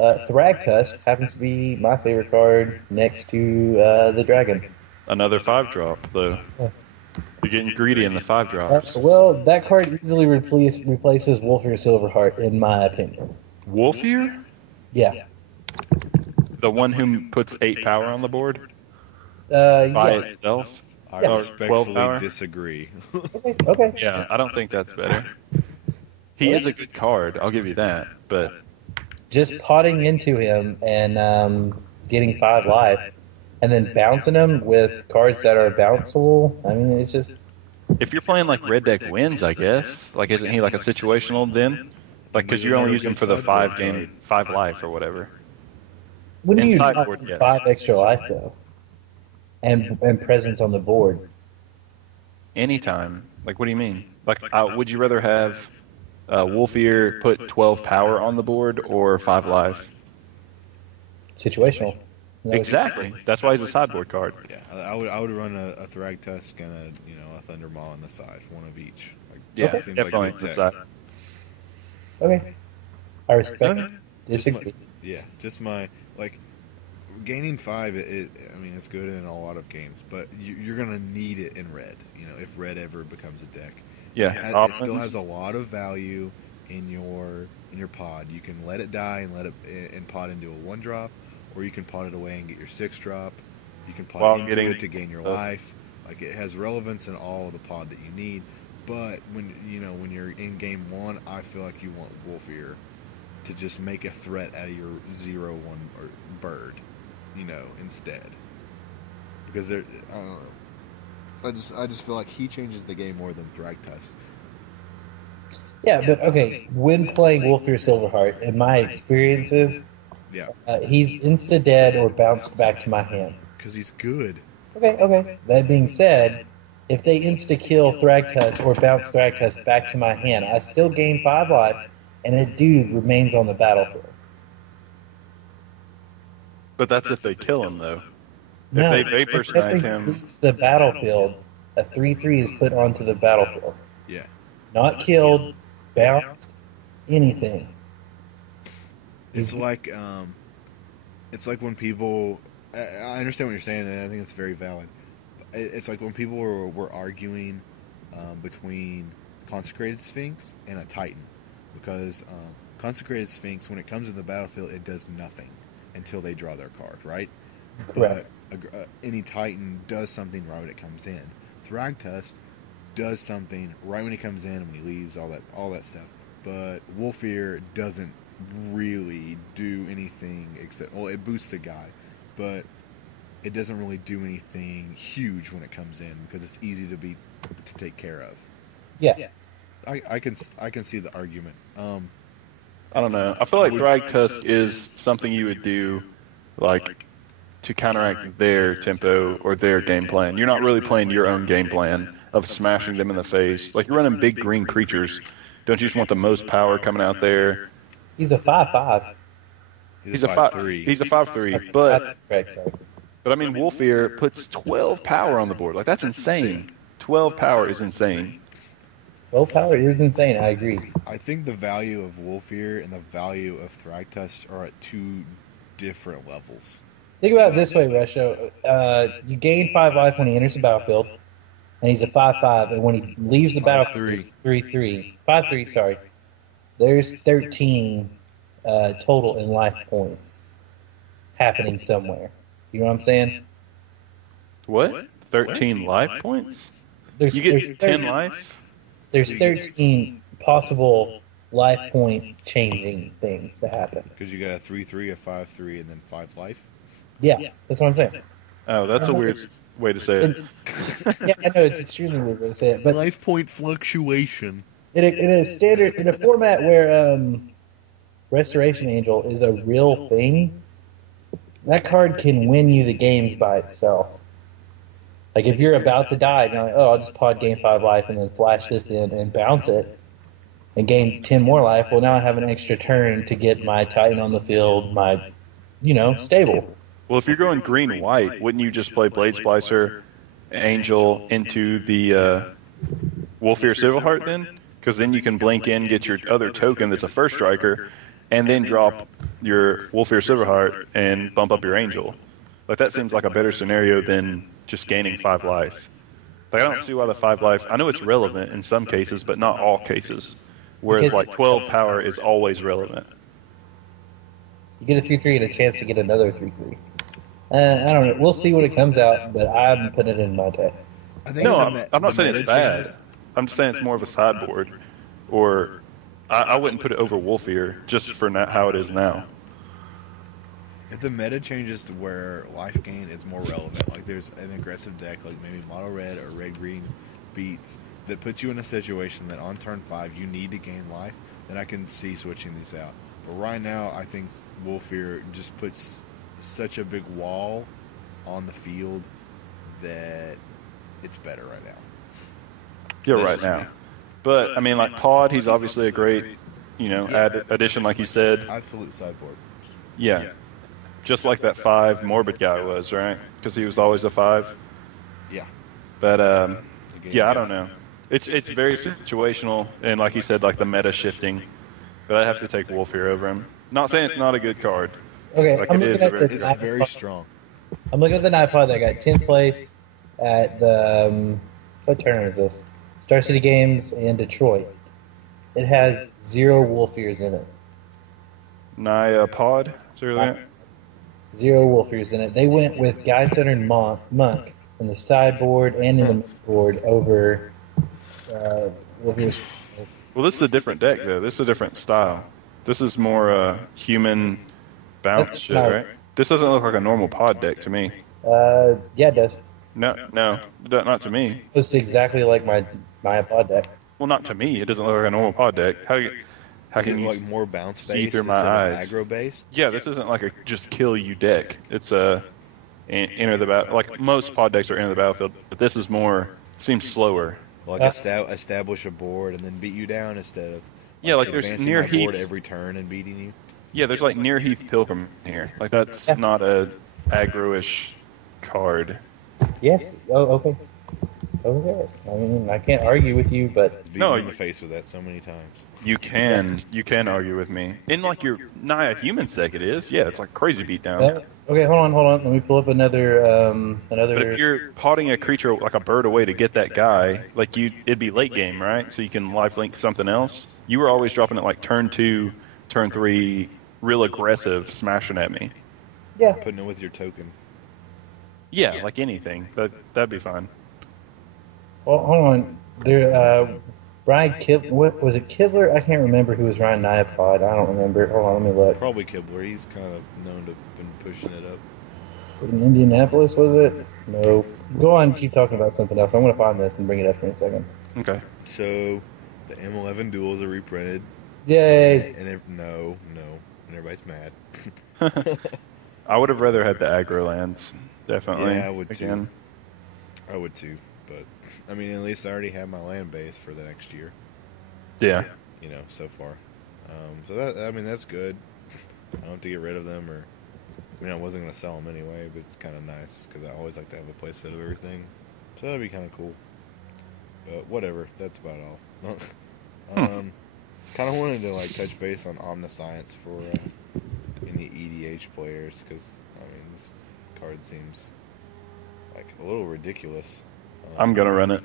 Thragtusk happens to be my favorite card next to the dragon. Another 5-drop, though. You're getting greedy in the 5-drops. Well, that card easily replaces Wolfir Silverheart, in my opinion. Wolfir? Yeah. The one who puts 8 power on the board? By By itself? I Yeah. respectfully 12 power? disagree. Okay. Yeah, I don't think that's better. He is a good card, I'll give you that, but Just potting into him and getting 5 life, and then bouncing him with cards that are bounceable. I mean, it's just if you're playing like Red Deck Wins, I guess. Like, isn't he like a situational then? Like, because you're only using him for the 5 life or whatever. when you Inside drop board, yes. 5 extra life though, and presence on the board. Anytime. Like, what do you mean? Like, would you rather have Wolfir put 12 power on the board or 5 life? Situational. No, Exactly. That's why he's a sideboard card. Yeah, I would run a Thragtusk and a Thundermaw on the side, one of each. Like, Yeah, Okay. seems like definitely. good That's tech. that. Okay. I respect Okay. it. Disagree. Yeah, just my gaining 5. I mean, it's good in a lot of games, but you're gonna need it in red. If red ever becomes a deck. Yeah. It still has a lot of value in your pod. You can let it die and let it and pot into a 1-drop, or you can pot it away and get your 6-drop. You can pot While into getting it to gain your life. Like, it has relevance in all of the pod that you need. But when you're in game 1, I feel like you want Wolfir to just make a threat out of your 0/1 or bird, instead. Because I don't know. I just feel like he changes the game more than Thragtusk. Yeah, but okay. When playing Wolfir Silverheart, in my experiences, Yeah, he's insta dead or bounced back to my hand. because he's good. Okay. That being said, if they insta kill Thragtusk or bounce Thragtusk back to my hand, I still gain 5 life, and a dude remains on the battlefield. But that's if they kill him, though. No, If they vapor snipe if he him, leaves the battlefield, a 3/3 is put onto the battlefield. Yeah. Not killed, bounced, anything. It's like when people. I understand what you're saying, and I think it's very valid. It's like when people were arguing between Consecrated Sphinx and a Titan, because Consecrated Sphinx, when it comes to the battlefield, it does nothing until they draw their card, right? Correct. But any Titan does something right when it comes in. Thragtusk does something right when he comes in and when he leaves, all that stuff. But Wolfir doesn't really do anything except, well, it boosts the guy, but it doesn't really do anything huge when it comes in because it's easy to take care of. Yeah. I can see the argument. I don't know. I feel like Thragtusk is something you would do, like, to counteract their tempo or their game plan. You're not really playing your own game plan of smashing them in the face. Like, you're running big green creatures. Don't you just want the most power coming out there? He's a 5/5. He's a 5/3. He's a 5/3, but Correct, sorry. I mean, Wolfir puts 12 power on the board. Like, that's insane. 12 power is insane. Well, power is insane. I agree. I think the value of Wolfir and the value of Thragtusk are at 2 different levels. Think about it this way, Resho. You gain 5 life when he enters the battlefield, and he's a 5/5. And when he leaves the battlefield, 3/3. 5/3. Sorry. There's 13 total in life points happening somewhere. You know what I'm saying? What? 13 life points? There's, You there's get 10 13 life? There's 13 possible life point changing things to happen. Because you got a 3/3, a 5/3, and then 5 life. Yeah, that's what I'm saying. Oh, that's a weird way to say it. Yeah, I know it's extremely weird way to say it, but Life point fluctuation. in a format where Restoration Angel is a real thing, that card can win you the games by itself. Like, if you're about to die, and you're like, oh, I'll just pod gain 5 life and then flash this in and bounce it and gain 10 more life. Well, now I have an extra turn to get my Titan on the field, my, stable. Well, if you're going green-white, wouldn't you just play Blade Splicer, Angel into the Wolfir Silverheart then? Because then you can blink in, get your other token that's a first striker, and then drop your Wolfir Silverheart and bump up your Angel. Like that seems like a better scenario than just gaining 5 life. Like I don't see why the 5 life. I know it's relevant in some cases, but not all cases. Whereas like 12 power is always relevant. You get a 3/3 and a chance to get another 3/3. I don't know. We'll see when it comes out, but I'm putting it in my deck. No, I'm not saying it's bad. I'm just saying it's more of a sideboard. Or I wouldn't put it over Wolfir just for how it is now. If the meta changes to where life gain is more relevant, like there's an aggressive deck like maybe Mono Red or Red Green Beats that puts you in a situation that on turn 5 you need to gain life, then I can see switching these out. But right now, I think Wolfir just puts such a big wall on the field that it's better right now. Yeah, right now. But, I mean, like Pod, he's obviously a great, addition, like you said. Absolute sideboard. Yeah. Just like that 5 Morbid guy was, right? Because he was always a 5. Yeah. But, I don't know. It's very situational, and like you said, like the meta shifting. But I have to take Wolfir over him. Not saying it's not a good card. Okay, like I'm it looking at It's very strong. I'm looking at the Nightpod that got 10th place at the what tournament is this? Star City Games in Detroit. It has 0 Wolfirs in it. Naya Pod? That? 0 Wolfirs in it. They went with Geist-Hunter and Monk in the sideboard and in the board over Wolfirs. Well, this is a different deck, though. This is a different style. This is more human bounce shit, right? This doesn't look like a normal pod deck to me. Yeah, it does. No, not to me. It looks exactly like my pod deck. Well, not to me. It doesn't look like a normal pod deck. How can you like more bounce see based through my eyes? Aggro based? Yeah, this isn't like a just kill you deck. It's a enter the battle. Like most pod decks are enter the battlefield, but this is more seems slower. Like establish a board and then beat you down instead of like there's advancing near my board Heath every turn and beating you. Yeah, there's like near Heath Pilgrim here. Like that's not a aggro-ish card. Yes. Oh, okay. Okay. I mean, I can't argue with you, but Beat me in the face with that so many times. You can argue with me. In like your Naya human deck, it is. Yeah, it's like crazy beatdown. Okay, hold on. Let me pull up another. But if you're potting a creature like a bird away to get that guy, like it'd be late game, right? So you can lifelink something else. You were always dropping it like turn 2, turn 3, real aggressive, smashing at me. Yeah. Putting it with your token. Yeah, like anything. That'd be fine. Well, hold on. There, Brian what was it? Kibler? I can't remember who was Ryan Niapod. I don't remember. Hold on, let me look. Probably Kibler. He's kind of known to have been pushing it up. In Indianapolis, was it? No. Go on, keep talking about something else. I'm going to find this and bring it up in a second. Okay. So, the M11 duels are reprinted. Yay! And no, and everybody's mad. I would have rather had the aggro lands. Definitely. Yeah, I would too. I would too, but I mean, at least I already have my land base for the next year. Yeah. So far. So that's good. I don't have to get rid of them, or I wasn't going to sell them anyway, but it's kind of nice because I always like to have a playset of everything. So that'd be kind of cool. But whatever, that's about all. Kind of wanted to touch base on Omniscience for any EDH players because this card seems like a little ridiculous. I'm gonna run it.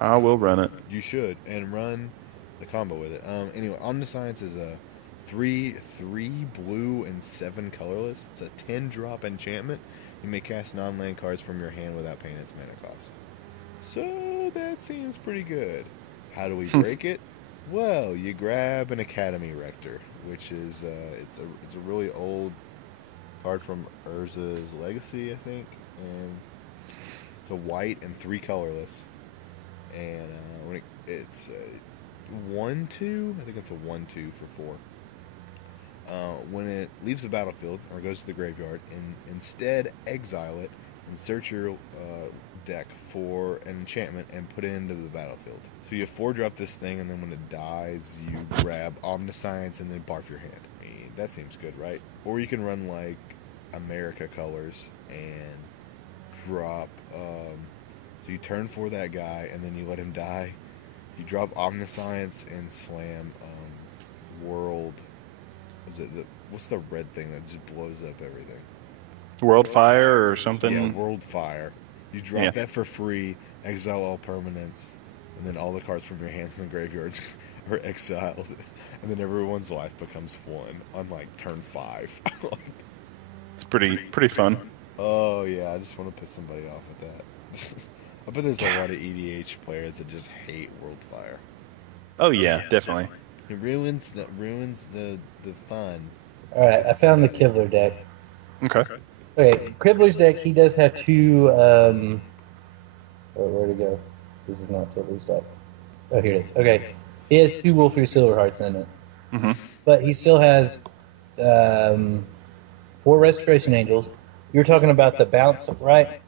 I will run it. You should, and run the combo with it. Anyway, Omniscience is a 3 blue and 7 colorless. It's a 10-drop enchantment. You may cast non-land cards from your hand without paying its mana cost. So that seems pretty good. How do we break it? Well, you grab an Academy Rector, which is it's a really old card from Urza's Legacy, I think, and it's a white and 3 colorless, and when it's 1/2, I think it's a 1/2 for 4. When it leaves the battlefield or goes to the graveyard, and instead exile it and search your deck for an enchantment and put it into the battlefield. So you 4-drop this thing, and then when it dies, you grab Omniscience and then barf your hand. I mean, that seems good, right? Or you can run America colors and drop. So you turn for that guy, and then you let him die. You drop Omniscience and slam World. Was it what's the red thing that just blows up everything? World Fire or something. Yeah, World Fire. You drop Yeah. that for free, exile all permanents, and then all the cards from your hands in the graveyards are exiled, and then everyone's life becomes 1 on like turn 5. It's pretty fun. Oh yeah, I just want to piss somebody off with that. I bet there's a lot of EDH players that just hate World Fire. Oh yeah, definitely. It ruins the fun. All right, I found the Kibler deck. Okay. Okay, Kibler's deck. He does have 2. Where'd it go? This is not Kibler's deck. Oh, here it is. Okay, he has 2 Wolfir Silverhearts in it, but he still has 4 Restoration Angels. You were talking about the bounce, right?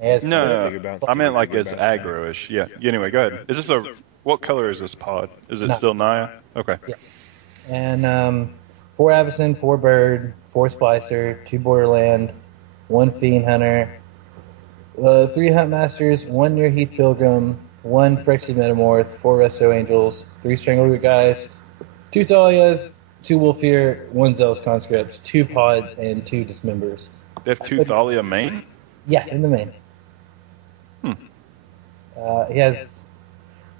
No, I meant like as aggro-ish. Yeah. Anyway, go ahead. Is this what color is this pod? Is it still Naya? Okay. Yeah. And 4 Avacyn, 4 Bird, 4 Splicer, 2 Borderland, 1 Fiend Hunter, 3 Huntmasters, 1 Near Heath Pilgrim, 1 Phyrexian Metamorph, 4 Resto Angels, 3 Strangleroot Guys, 2 Thalias, 2 Wolfir, 1 Zealous Conscripts, 2 Pods, and 2 Dismembers. They have 2 Thalia main? Yeah, in the main. He has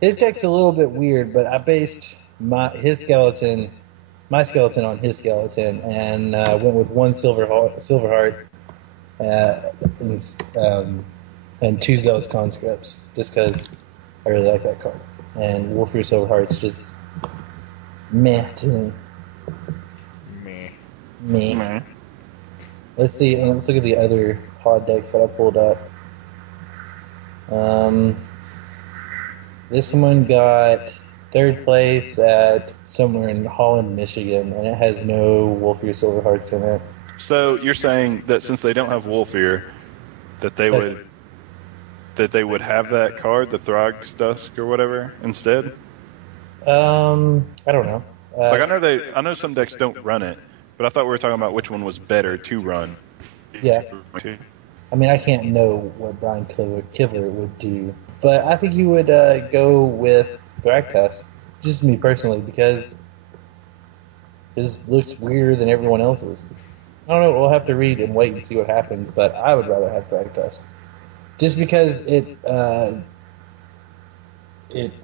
his deck's a little bit weird, but I based my skeleton on his skeleton, and went with 1 Silverheart, and 2 Zealous Conscripts, just because I really like that card. And Wolfir Silverheart's just meh to me. Meh. Mm-hmm. Let's see. Let's look at the other pod decks that I pulled up. This one got 3rd place at somewhere in Holland, Michigan, and it has no Wolfir Silverhearts in it. So you're saying that since they don't have Wolfir, that they would have that card, the Throg's Dusk or whatever, instead? I don't know. Like I know some decks don't run it, but I thought we were talking about which one was better to run. Yeah. I mean, I can't know what Brian Kibler would do, but I think he would go with Thragtusk, just me personally, because his looks weirder than everyone else's. I don't know, we'll have to read and wait and see what happens, but I would rather have Thragtusk. Just because it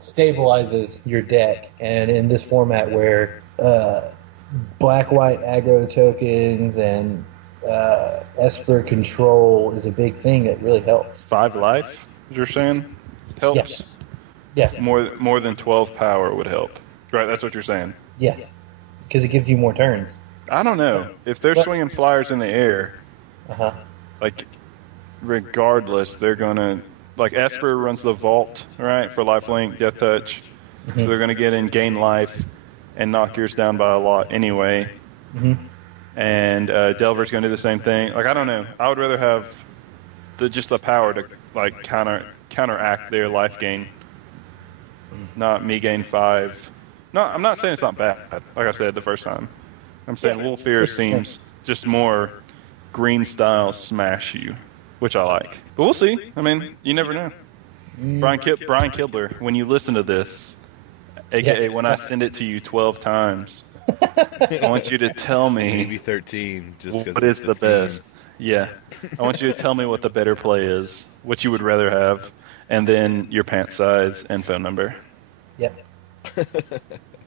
stabilizes your deck, and in this format where black-white aggro tokens and Esper control is a big thing, it really helps. 5 life, you're saying? Helps? Yeah. More than 12 power would help. Right, that's what you're saying? Yes. Because it gives you more turns. I don't know. If they're swinging flyers in the air, like, regardless, they're going to... Like, Esper runs the Vault, right, for lifelink, Death Touch. So they're going to get in, gain life, and knock yours down by a lot anyway. And Delver's going to do the same thing. Like, I don't know. I would rather have just the power to, like, counteract their life gain. Not me gain 5. No, I'm not saying it's not bad, like I said the first time. I'm saying Wolfir seems just more green style smash you, which I like. But we'll see. I mean, you never know. Brian Kibler, when you listen to this, a.k.a. when I send it to you 12 times, I want you to tell me Maybe 13, just because what is the best. Yeah. I want you to tell me what the better play is, what you would rather have, and then your pant size and phone number. Yep.